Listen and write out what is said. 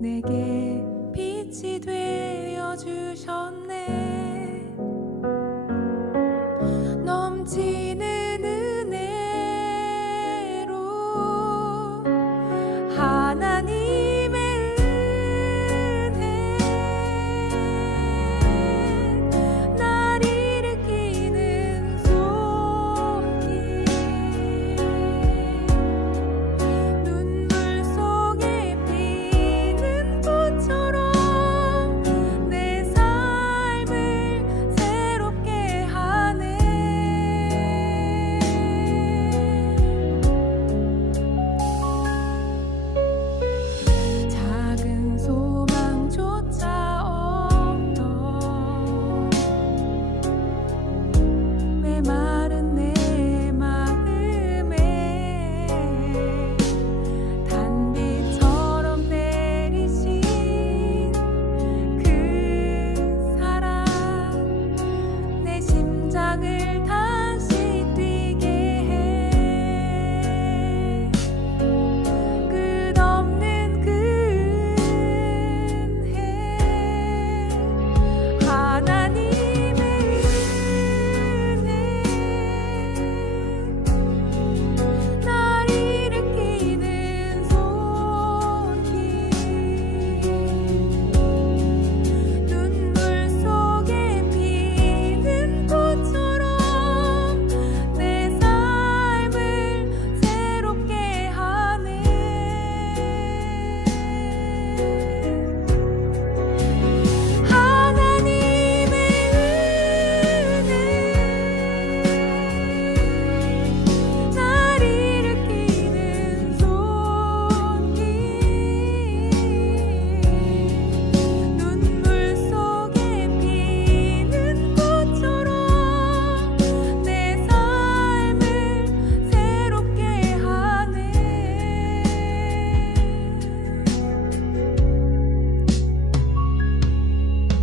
내게 빛이 되어 주셨네.